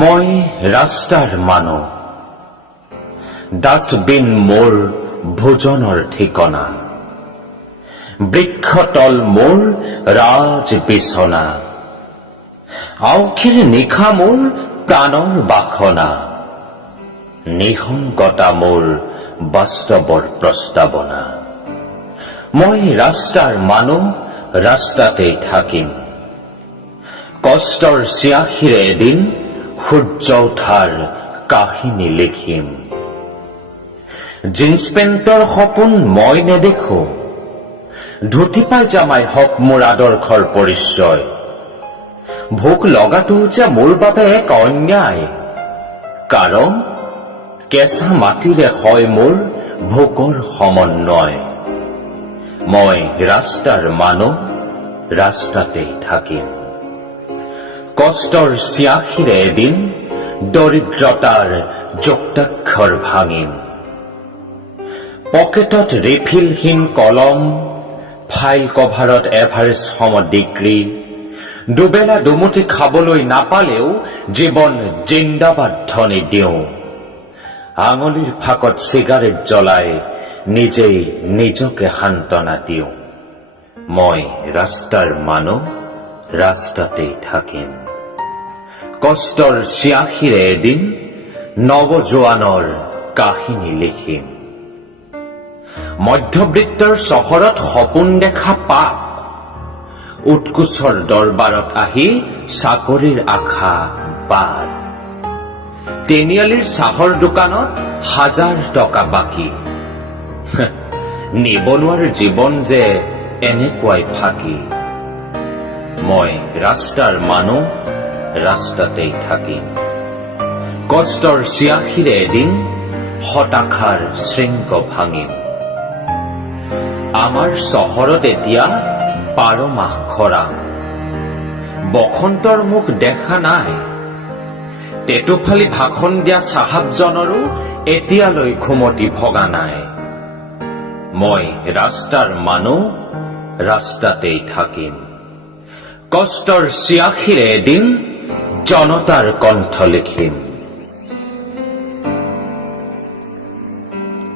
মই ৰাস্তাৰ মানুহ, ডাষ্টবিন মোৰ ভোজনৰ ঠিকনা, বৃক্ষতল মোৰ ৰাজ বিছনা, আউখীৰ নিশা মোৰ প্ৰাণৰ বাসনা, নিসংগতা মোৰ বাস্তৱৰ প্ৰস্তাৱনা। মই ৰাস্তাৰ মানুহ, ৰাস্তাতেই থাকিম। কষ্টৰ চিয়াহীৰে এদিন সূৰ্য উঠাৰ কাহিনী লিখিম। জিন্স পেণ্টৰ সপোন মই নেদেখো, ধুতি পাইজামাই হওক মোৰ আদৰ্শৰ পৰিচয়। ভোক লগাটো যে মোৰ বাবে এক অন্যায়, কাৰণ কেঁচা মাটিৰে হয় মোৰ ভোকৰ সমন্বয়। মই ৰাস্তাৰ মানুহ, ৰাস্তাতেই থাকিম। কষ্টৰ চিয়াহীৰে এদিন দৰিদ্ৰতাৰ যুক্তাক্ষৰ ভাঙিম। পকেটত ৰিফিলহীন কলম, ফাইল কভাৰত এভাৰেজ সম ডিগ্ৰী, দুবেলা দুমুঠি খাবলৈ নাপালেও জীৱন জিন্দাবাদ ধ্বনি দিওঁ। আঙুলিৰ ফাকত চিগাৰেট জ্বলাই নিজেই নিজকে সান্তনা দিওঁ। মই ৰাস্তাৰ মানুহ, ৰাস্তাতেই থাকিম। কষ্টৰ চিয়াহীৰে এদিন নৱজোৱানৰ কাহিনী লিখিম। মধ্যবিত্তৰ চহৰত সপোন দেখা পাপ, উৎকোচৰ দৰবাৰত আহি চাকৰিৰ আশা বাদ। তিনিআলিৰ চাহৰ দোকানত 1000 টকা বাকী। নিবনুৱাৰ জীৱন যে এনেকুৱাই ফাঁকি। মই ৰাস্তাৰ মানুহ, ৰাস্তাতেই থাকিম। কষ্টৰ চিয়াহীৰে এদিন হতাশাৰ শৃংগ ভাঙিম। আমাৰ চহৰত এতিয়া 12 মাহ খৰাং, বসন্তৰ মুখ দেখা নাই। টেটুফালি ভাষণ দিয়া চাহাবজনৰো এতিয়ালৈ ঘুমতি ভগা নাই। মই ৰাস্তাৰ মানুহ, ৰাস্তাতেই থাকিম। কষ্টৰ চিয়াহীৰে এদিন জনতাৰ কণ্ঠ লিখিম।